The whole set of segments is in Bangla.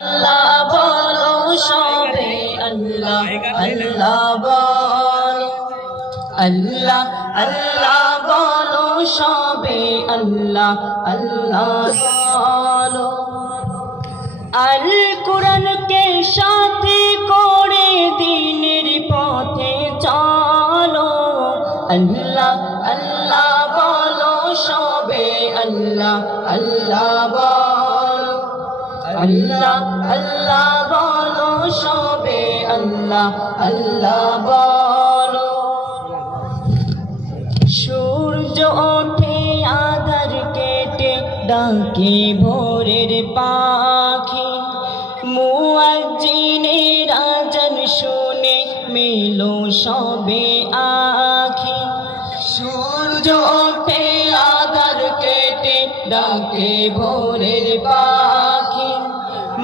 আল্লাহ বলো সবে আল্লাহ আল্লাহ বলো আল্লাহ আল্লাহ বলো সবে আল্লাহ আল্লাহ বলো আল কোরআনকে সাথে করে দ্বীনের পথে চলো আল্লাহ আল্লাহ বলো সবে আল্লাহ আল্লাহ বলো আল্লাহ আল্লাহ বলো সবে আল্লাহ আল্লাহ বলো সূর্য ওঠে আধার কেটে ডাকে ভোরের পাখি মুয়াজ্জিনের আজান শুনে মেলো সবে আখি সূর্য ওঠে আধার কেটে ডাকে ভোরের পাখি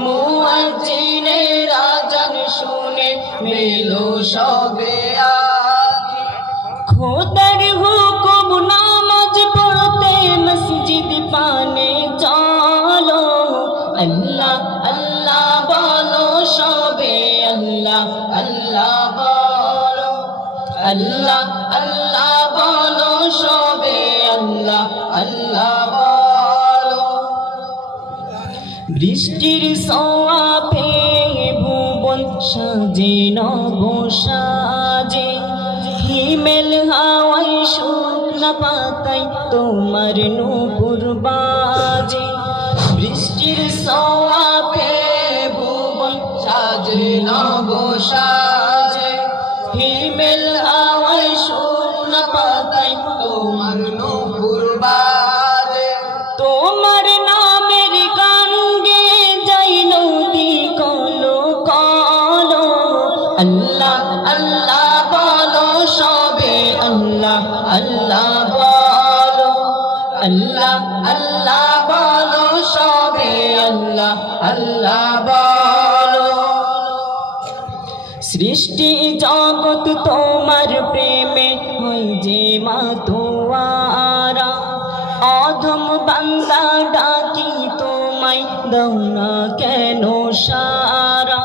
মুয়াজ্জিনের আজান শুনে মেলো সবে আখি খোদার হুকুম নামাজ পড়তে মসজিদ পানে চলো আল্লাহ আল্লাহ বলো সবে আল্লাহ আল্লাহ বলো আল্লাহ আল্লাহ বলো সবে আল্লাহ আল্লাহ বলো বৃষ্টির ছোঁয়া পেয়ে ভুবন সাজে নব সাজে হিমেল হাওয়ায় শুকনা পাতায় তোমার নূপুর বাজে বৃষ্টির ছোঁয়া পেয়ে ভুবন সাজে নব সাজে হিমেল হাওয়ায় শুকনা পাতায় তোমার নূপুর বাজে তোমার নামের গান গেয়ে যাই নদী কলো কলো আল্লাহ আল্লাহ বলো সবে আল্লাহ আল্লাহ বলো আল্লাহ আল্লাহ বলো সবে আল্লাহ আল্লাহ বলো সৃষ্টি জগৎ তোমার প্রেমে হয় যে মাতোয়ারা অধম বান্দা ডাকি তোমায় দাও না কেন সারা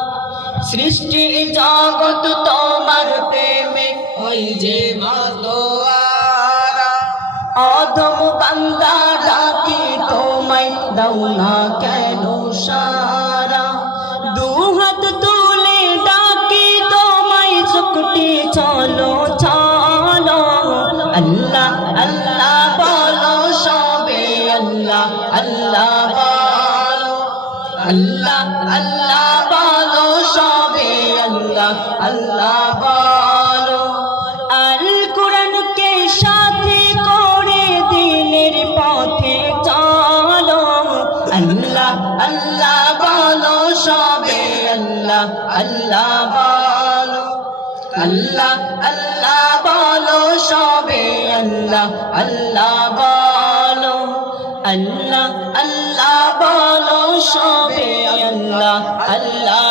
সৃষ্টি জগৎ তোমার প্রেমে হয় যে মাতোয়ারা অধম বান্দা ডাকি তোমায় দাও না কেন সারা দুহাত তুলে ডাকি তোমায় ছুটে চলো চলো আল্লাহ আল্লাহ বলো সবে আল্লাহ আল্লাহ বলো আল্লাহ আল্লাহ বলো সবে আল্লাহ আল্লাহ বলো আল কোরআনকে সাথে করে দ্বীনের পথে চলো আল্লাহ আল্লাহ বলো সবে আল্লাহ আল্লাহ বলো আল্লাহ আল্লাহ বলো সবে আল্লাহ আল্লাহ বলো আল্লাহ আল্লাহ বলো সবে আল্লাহ আল্লাহ